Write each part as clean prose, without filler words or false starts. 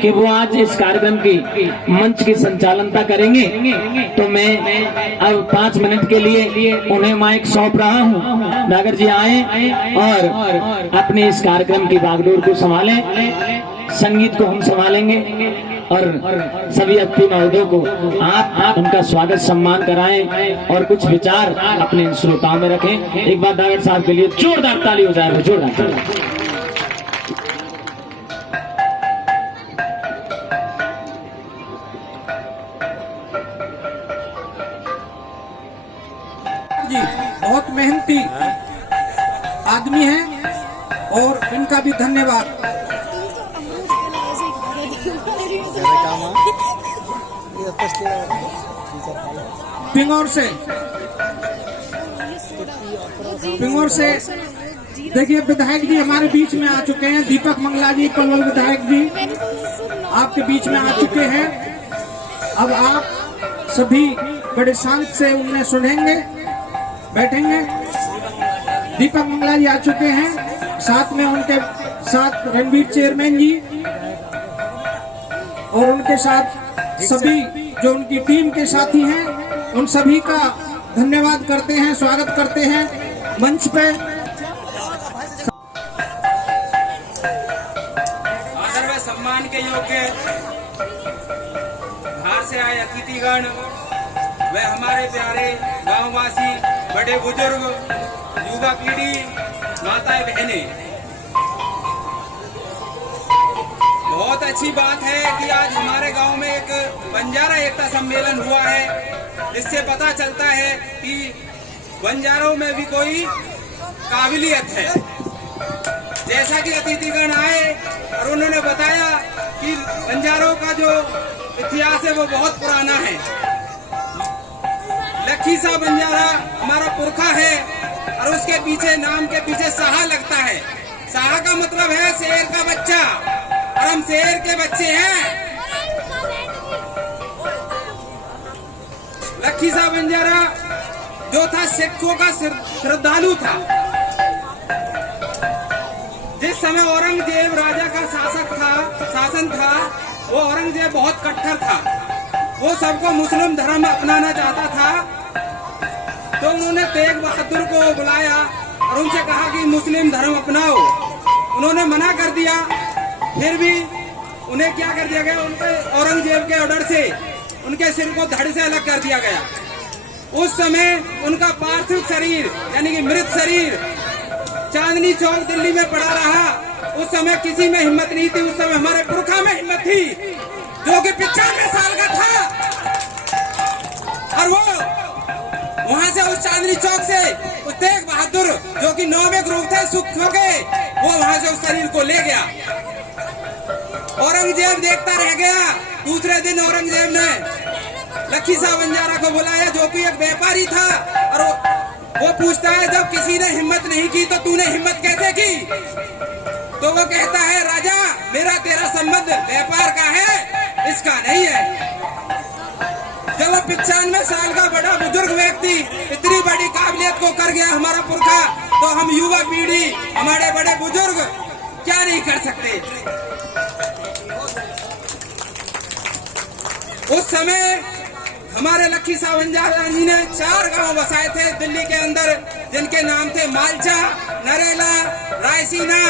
कि वो आज इस कार्यक्रम की मंच की संचालनता करेंगे, तो मैं अब 5 मिनट के लिए उन्हें माइक सौंप रहा हूँ। नागर जी आए और अपने इस कार्यक्रम की बागडोर को संभालें, संगीत को हम संभालेंगे और सभी अतिथि महोदयों को आप उनका स्वागत सम्मान कराएं और कुछ विचार अपने श्रोताओं में रखें। एक बार दागर साहब के लिए जोरदार ताली हो जाए, जोरदार ताली। जी बहुत मेहनती आदमी हैं और इनका भी धन्यवाद। पिंगौर से देखिए विधायक जी हमारे बीच में आ चुके हैं, दीपक मंगला जी, पलवल विधायक जी आपके बीच में आ चुके हैं। अब आप सभी बड़े शांत से उन्हें सुनेंगे, बैठेंगे। दीपक मंगला जी आ चुके हैं, साथ में उनके साथ रणवीर चेयरमैन जी और उनके साथ सभी जो उनकी टीम के साथी हैं, उन सभी का धन्यवाद करते हैं, स्वागत करते हैं मंच पे। आदर व सम्मान के योग्य बाहर से आए अतिथिगण व हमारे प्यारे गांववासी, बड़े बुजुर्ग, युवा पीढ़ी, माताएं बहनें, बहुत अच्छी बात है कि आज हमारे गांव में एक बंजारा एकता सम्मेलन हुआ है, जिससे पता चलता है कि बंजारों में भी कोई काबिलियत है। जैसा कि अतिथिगण आए और उन्होंने बताया कि बंजारों का जो इतिहास है वो बहुत पुराना है। लखी सा बंजारा हमारा पुरखा है और उसके पीछे नाम के पीछे साहा लगता है। साहा का मतलब है शेर का बच्चा, और हम शेर के बच्चे हैं। लखी सा बंजारा जो था सिखों का श्रद्धालु था। जिस समय औरंगजेब राजा का शासन था, वो औरंगजेब बहुत कट्टर था। वो सबको मुस्लिम धर्म अपनाना चाहता था, तो उन्होंने तेग बहादुर को बुलाया और उनसे कहा कि मुस्लिम धर्म अपनाओ। उन्होंने मना कर दिया, फिर भी उन्हें क्या कर दिया गया, उनके औरंगजेब के ऑर्डर से उनके सिर को धड़ से अलग कर दिया गया। उस समय उनका पार्थिव शरीर यानी कि मृत शरीर चांदनी चौक दिल्ली में पड़ा रहा। उस समय किसी में हिम्मत नहीं थी, उस समय हमारे पुरखा में हिम्मत थी, जो कि 95 साल का था, और वो वहां से उस चांदनी चौक से उस तेग बहादुर जो कि 9वें ग्रुप थे सुख हो गए, वो वहां से उस शरीर को ले गया। औरंगजेब देखता रह गया। दूसरे दिन औरंगजेब ने लखी सा बंजारा को बुलाया, जो कि एक व्यापारी था, और वो पूछता है जब किसी ने हिम्मत नहीं की तो तूने हिम्मत कैसे की? तो वो कहता है राजा, मेरा तेरा संबंध व्यापार का है, इसका नहीं है। जब 95 साल का बड़ा बुजुर्ग व्यक्ति इतनी बड़ी काबिलियत को कर गया हमारा पुरखा, तो हम युवा पीढ़ी, हमारे बड़े बुजुर्ग क्या नहीं कर सकते। उस समय हमारे लखी सा बंजारा जी ने 4 गांव बसाए थे दिल्ली के अंदर, जिनके नाम थे मालचा, नरेला, रायसीना,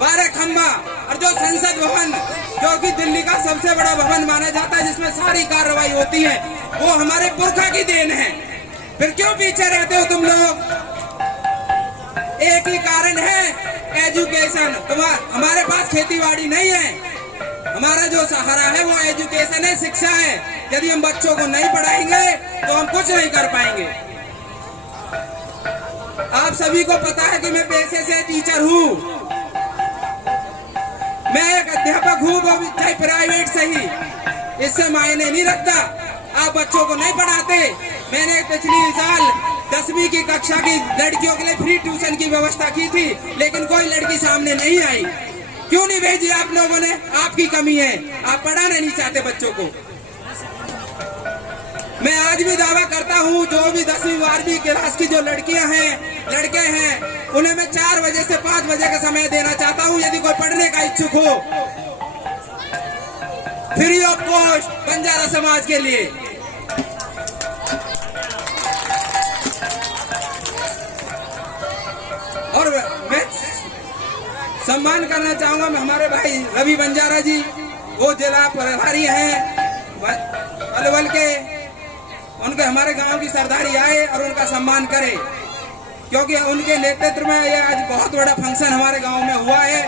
बाराखंबा, और जो संसद भवन जो कि दिल्ली का सबसे बड़ा भवन माना जाता है, जिसमें सारी कार्रवाई होती है, वो हमारे पुरखा की देन है। फिर क्यों पीछे रहते हो तुम लोग? एक ही कारण है, एजुकेशन। हमारे पास खेतीबाड़ी नहीं है, हमारा जो सहारा है वो एजुकेशन है, शिक्षा है। यदि हम बच्चों को नहीं पढ़ाएंगे तो हम कुछ नहीं कर पाएंगे। आप सभी को पता है कि मैं पेशे से टीचर हूँ, मैं एक अध्यापक हूँ, वो भी चाहे प्राइवेट से ही, इससे मायने नहीं रखता। आप बच्चों को नहीं पढ़ाते। मैंने पिछली साल 10वीं की कक्षा की लड़कियों के लिए फ्री ट्यूशन की व्यवस्था की थी, लेकिन कोई लड़की सामने नहीं आई। क्यों नहीं भेजी आप लोगों ने? आपकी कमी है, आप पढ़ाना नहीं चाहते बच्चों को। मैं आज भी दावा करता हूँ, जो भी 10वीं 12वीं क्लास की जो लड़कियां हैं, लड़के हैं, उन्हें मैं 4 बजे से 5 बजे का समय देना चाहता हूँ, यदि कोई पढ़ने का इच्छुक हो। फ्री ऑफ कॉस्ट बंजारा समाज के लिए। और मैं सम्मान करना चाहूंगा मैं हमारे भाई रवि बंजारा जी, वो जिला प्रभारी हैं पलवल के। उनके हमारे गांव की सरदारी आए और उनका सम्मान करे, क्योंकि उनके नेतृत्व में ये आज बहुत बड़ा फंक्शन हमारे गांव में हुआ है।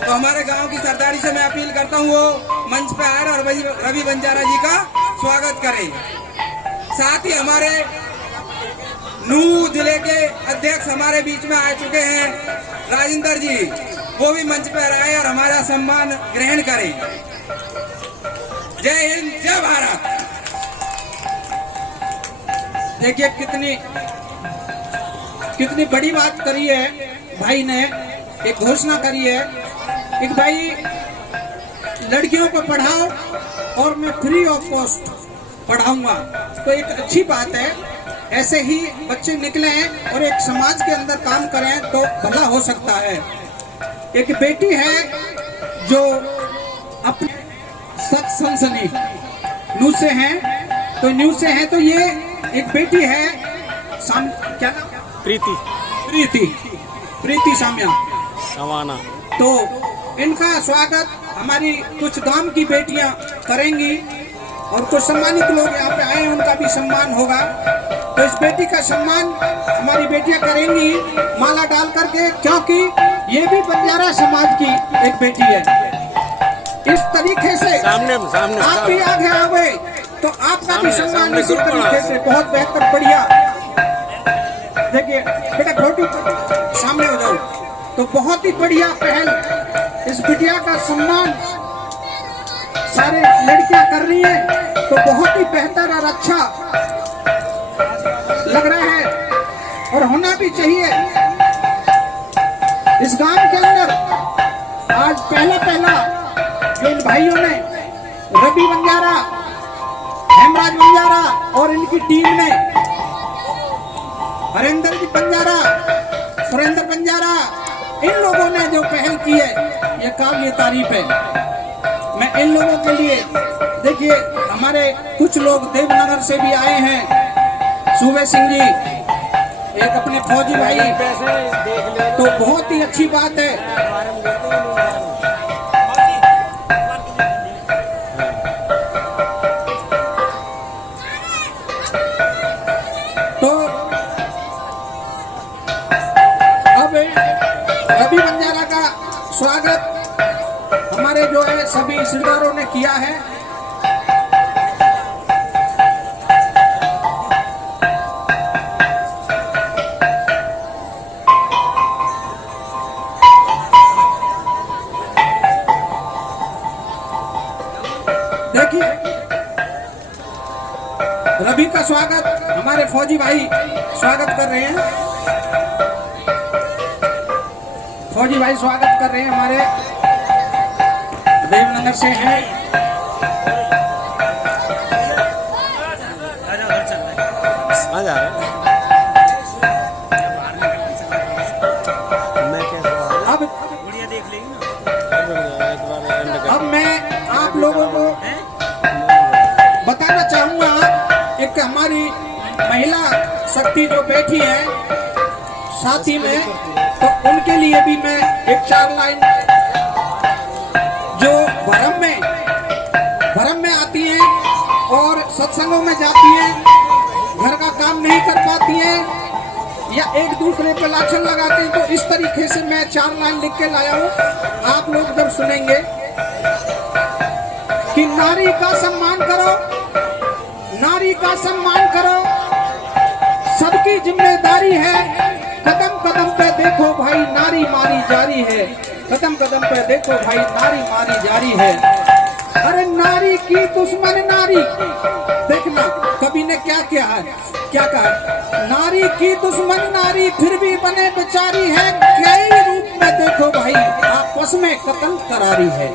तो हमारे गांव की सरदारी से मैं अपील करता हूं वो मंच पे आए और रवि बंजारा जी का स्वागत करें। साथ ही हमारे नूह जिले के अध्यक्ष हमारे बीच में आ चुके हैं राजेंद्र जी, वो भी मंच पर आए और हमारा सम्मान ग्रहण करें। जय हिंद, जय भारत। देखिए कितनी बड़ी बात करी है भाई ने, एक घोषणा करी है एक भाई लड़कियों को पढ़ाओ और मैं फ्री ऑफ कॉस्ट पढ़ाऊंगा, तो एक अच्छी बात है। ऐसे ही बच्चे निकले हैं और एक समाज के अंदर काम करें तो भला हो सकता है। एक बेटी है जो अपने सत्संसनी न्यू से हैं, तो ये एक बेटी है क्या नाम? प्रीति सामिया। तो इनका स्वागत हमारी कुछ गांव की बेटियां करेंगी और कुछ सम्मानित लोग यहाँ पे आए, उनका भी सम्मान होगा। तो इस बेटी का सम्मान हमारी बेटियां करेंगी माला डाल करके, क्योंकि ये भी बंजारा समाज की एक बेटी है। इस तरीके से सामने आप भी आगे आवे तो आपका भी सम्मान इसी तरीके से बहुत बेहतर, बढ़िया। देखिए बेटा फोटो सामने हो जाओ, तो बहुत ही बढ़िया पहल, इस बिटिया का सम्मान सारे लड़कियां कर रही है, तो बहुत ही बेहतर और अच्छा लग रहा है और होना भी चाहिए। इस गांव के अंदर आज पहला जो इन भाइयों ने रवि बंजारा, हेमराज बंजारा और इनकी टीम ने हरेंद्र जी बंजारा, सुरेंद्र बंजारा, इन लोगों ने जो पहल की है ये काबिल तारीफ है। मैं इन लोगों के लिए, देखिए हमारे कुछ लोग देवनगर से भी आए हैं, सूबे सिंह जी, एक अपने फौजी भाई, तो बहुत ही अच्छी बात है। तो अब रवि बंजारा का स्वागत हमारे जो है सभी सरदारों ने किया है। देखिए रवि का स्वागत हमारे फौजी भाई स्वागत कर रहे हैं, फौजी भाई स्वागत कर रहे हैं, हमारे देवनगर से हैं। अब मैं आप लोगों को बताना चाहूंगा, एक हमारी महिला शक्ति जो बैठी है साथी में, तो उनके लिए भी मैं एक 4 लाइन, जो भरम में आती हैं और सत्संगों में जाती हैं, घर का काम नहीं कर पाती हैं या एक दूसरे पे लाछन लगाते हैं, तो इस तरीके से मैं 4 लाइन लिख के लाया हूँ। आप लोग जब सुनेंगे कि नारी का सम्मान करो, नारी का सम्मान करो, सबकी जिम्मेदारी है, कदम कदम पे देखो भाई नारी मारी जारी है, कदम कदम पे देखो भाई नारी मारी जारी है। अरे नारी की दुश्मन नारी, देखना कवि ने क्या किया है, क्या कहा, नारी की दुश्मन नारी फिर भी बने बेचारी है, कई रूप में देखो भाई आपस में कत्ल करारी है,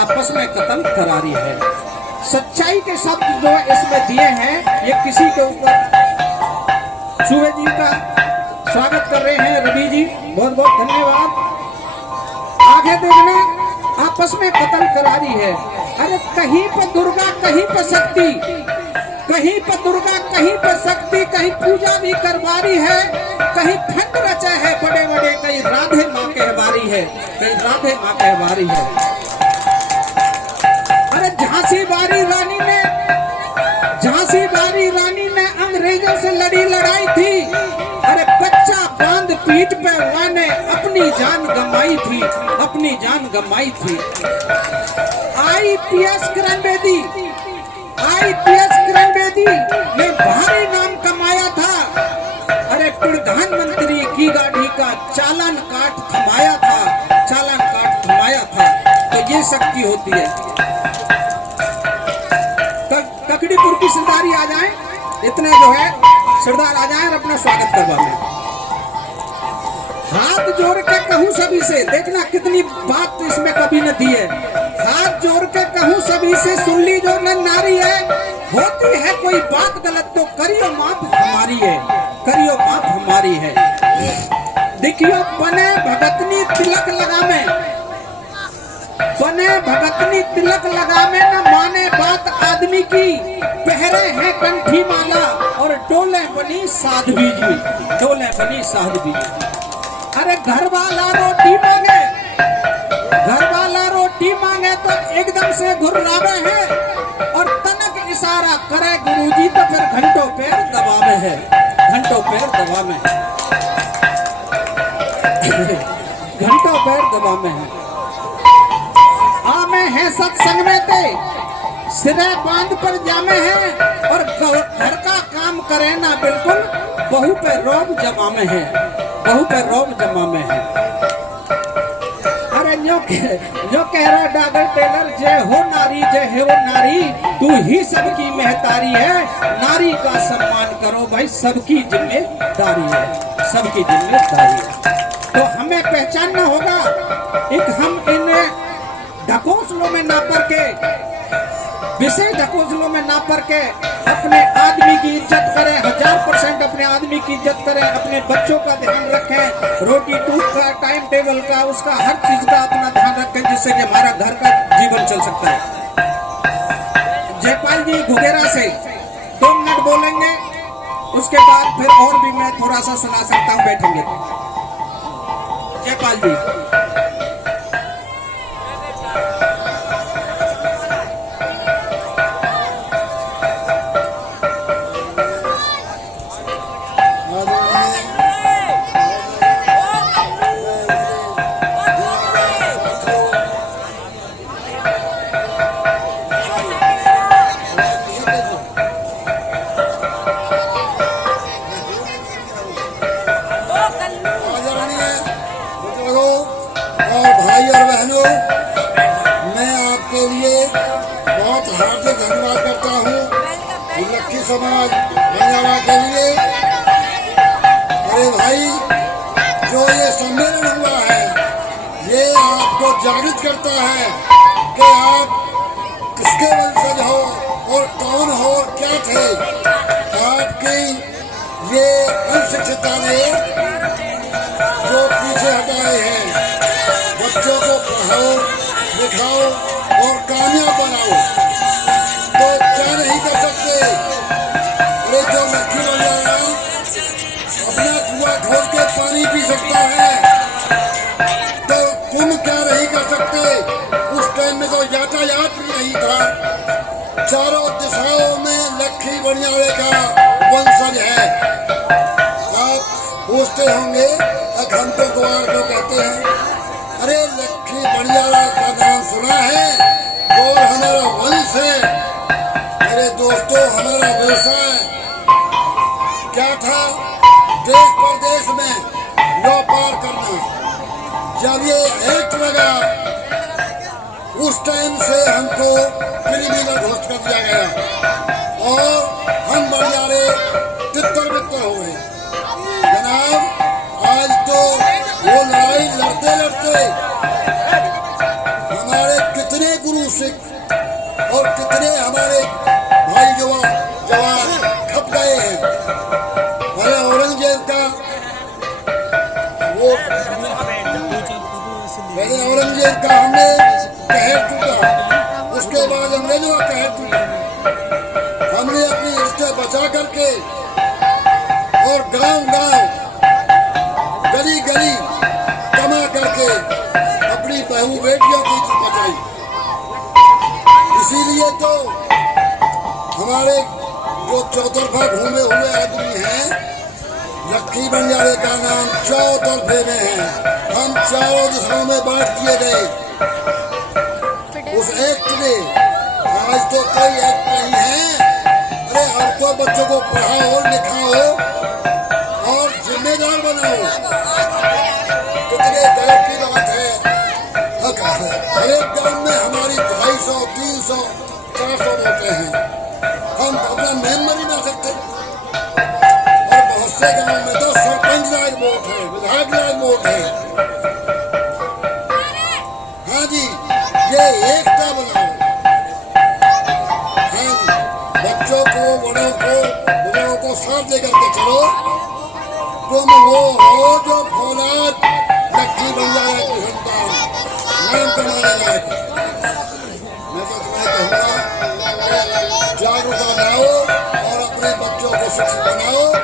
आपस में कत्ल करारी है। सच्चाई के शब्द जो इसमें दिए हैं, ये किसी के ऊपर सूबे जी का स्वागत कर रहे हैं, रवि जी बहुत बहुत धन्यवाद। आगे देखना, आप आपस में कत्ल करारी है। अरे कहीं पर दुर्गा कहीं पर शक्ति, कहीं पर दुर्गा कहीं पर शक्ति, कहीं पूजा भी करवारी है, कहीं फंड रचे है बड़े बड़े, कहीं राधे माँ कहवारी है, कहीं राधे माँ कहवारी है। अरे झांसी बारी रानी ने अंग्रेजों से लड़ी लड़ाई थी। अरे बच्चा बांध पीठ पे वाने अपनी जान गंवाई थी, अपनी जान गंवाई थी। आईपीएस किरण बेदी ने भारी नाम कमाया था। अरे प्रधानमंत्री की गाड़ी का चालान काट थमाया था। तो ये शक्ति होती है। ककड़ीपुर की सरदारी आ जाए, इतने जो है सरदार आ जाए और अपना स्वागत करवाएं। हाथ जोड़ के कहूँ सभी से, देखना कितनी बात इसमें कभी न दी है। हाथ जोड़ के कहूँ सभी से, सुन ली जो न नारी है, होती है कोई बात गलत तो करियो माफ हमारी है, करियो माफ हमारी है। देखियो बने भगतनी तिलक लगावे न माने बात आदमी की, पहरे हैं कंठी माला और डोले बनी साध्वी जी। अरे घर वाला रोटी मांगे तो एकदम से घुर्रावे है, और तनक इशारा करे गुरुजी तो फिर घंटों पैर दबावे है। आमे है सत्संग में ते सिरे बांध पर जामे हैं, और घर का काम करे ना बिल्कुल, बहू पे रोब जमा में है। अरे जो कह रहा डागर टेलर, जय हो नारी, तू ही सबकी महतारी है। नारी का सम्मान करो भाई, सबकी जिम्मेदारी है। तो हमें पहचानना होगा, एक हम इन ढकोसलों में ना पड़ के, विशेष ढकोसलों में ना पड़ के अपने आदमी की इज्जत करें, 1000% अपने आदमी की इज्जत करें, अपने बच्चों का ध्यान रखें, रोटी टूक का, टाइम टेबल का, उसका हर चीज का अपना ध्यान रखें, जिससे कि हमारा घर का जीवन चल सकता है। जयपाल जी घुघेरा से 2 मिनट बोलेंगे, उसके बाद फिर और भी मैं थोड़ा सा सुना सकता हूँ, बैठेंगे। जयपाल जी। हार्दिक धन्यवाद करता हूँ लक्की समाज बंजारा के लिए। अरे भाई, जो ये सम्मेलन हुआ है, ये आपको जागृत करता है कि आप किसके वंशज हो और कौन हो और क्या थे। आपकी ये अशिक्षितता ने जो पीछे हटाए हैं, बच्चों को पढ़ाओ, लिखाओ और कामयाब बनाओ, तो क्या नहीं कर सकते। अरे जो लक्की बंजारा अपना कुआं खोद के पानी पी सकता है, तो तुम क्या नहीं कर सकते। उस टाइम में तो यातायात भी नहीं था, चारों दिशाओं में लक्की बंजारे का वंशज है। आप पूछते होंगे घंटों द्वार को कहते हैं। अरे लक्की बंजारा का नाम सुना है, और हमारा वंश है। मेरे दोस्तों, हमारा व्यवसाय क्या था? देश प्रदेश में व्यापार करना। जब ये एक्ट लगा, उस टाइम से हमको क्रिमिनल घोषित कर दिया गया और हम बंजारे तितर बितर हो गए। जनाब, आज तो वो लड़ाई लड़ते लड़ते हमारे कितने गुरु सिख और कितने हमारे भाई जवान खप गए हैं। अरे औरंगजेब का हमने आज अंग्रेजों का कहर थी। हमने अपनी रिश्ते बचा करके और गांव-गांव, गली-गली कमा करके अपनी बहू बेटियों की इज्जत बचाई। इसीलिए तो हमारे जो चौतरफा घूमे हुए आदमी हैं, लक्की बंजारे का नाम चौतरफे में है। हम चारों दिशाओं में बांट दिए गए। उस एक्ट में आज तो कोई एक्ट नहीं है। अरे अब तो बच्चों को पढ़ाओ, लिखाओ और जिम्मेदार बनाओ। कितने गर्व की बात है। हर एक गांव में हमारी 250, 300, 400 वोटें हैं। हम अपना मेंबर ही ना सकते। और बहुत से गांव में तो सरपंच लायक वोट है, विधायक लायक वोट है। हाँ जी, ये एकता बनाओ। हाँ जी, बच्चों को, बड़ों को, बुजुर्गों को साथ लेकर के चलो। तुम वो हो जो फौलाद लक्की बंजारा की संतान, नाम कमाने लायक। मैं तो तुम्हें कहूँगा जागरूकता लाओ और अपने बच्चों को शिक्षित बनाओ।